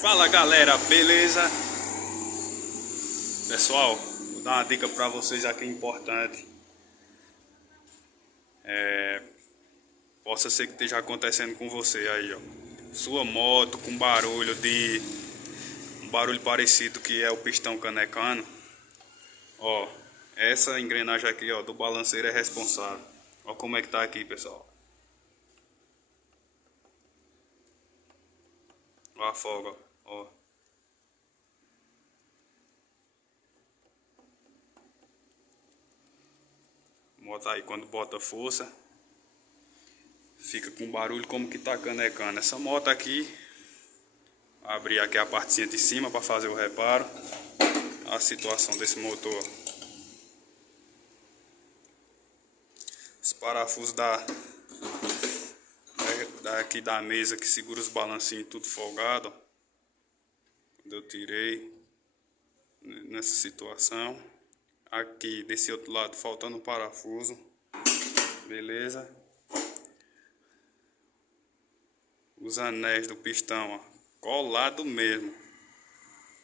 Fala galera, beleza? Pessoal, vou dar uma dica pra vocês aqui importante. Possa ser que esteja acontecendo com você aí, ó. Sua moto com barulho um barulho parecido que é o pistão canecano. Ó, essa engrenagem aqui, ó, do balanceiro é responsável. Ó como é que tá aqui, pessoal. Ó a folga, ó. Moto aí quando bota força, fica com barulho como que tá canecando. Essa moto aqui, abrir aqui a partezinha de cima para fazer o reparo. A situação desse motor. Os parafusos daqui da mesa que segura os balancinhos tudo folgado, ó. Quando eu tirei nessa situação. Aqui desse outro lado faltando um parafuso. Beleza? Os anéis do pistão, ó, colado mesmo.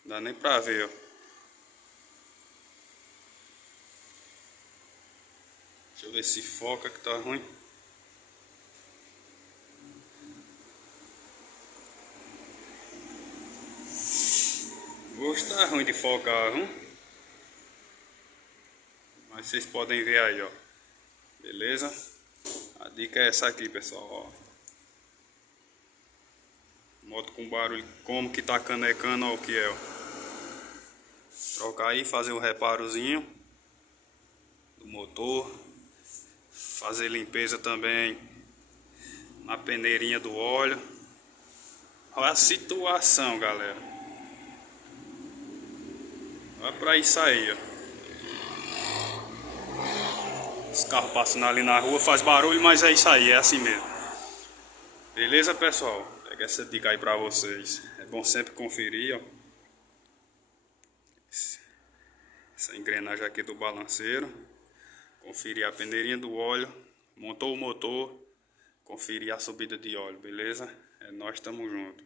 Não dá nem pra ver, ó. Deixa eu ver se foca que tá ruim. Hoje tá ruim de focar, viu? Mas vocês podem ver aí, ó. Beleza? A dica é essa aqui, pessoal, ó. Moto com barulho como que tá canecando, ó, o que é, ó. Trocar aí, fazer um reparozinho do motor. Fazer limpeza também na peneirinha do óleo. Olha a situação, galera. Olha pra isso aí, ó. Os carros passando ali na rua faz barulho, mas é isso aí, é assim mesmo. Beleza, pessoal? Pega essa dica aí pra vocês. É bom sempre conferir, ó. Essa engrenagem aqui do balanceiro. Conferir a peneirinha do óleo. Montou o motor. Conferir a subida de óleo, beleza? É nós, tamo junto.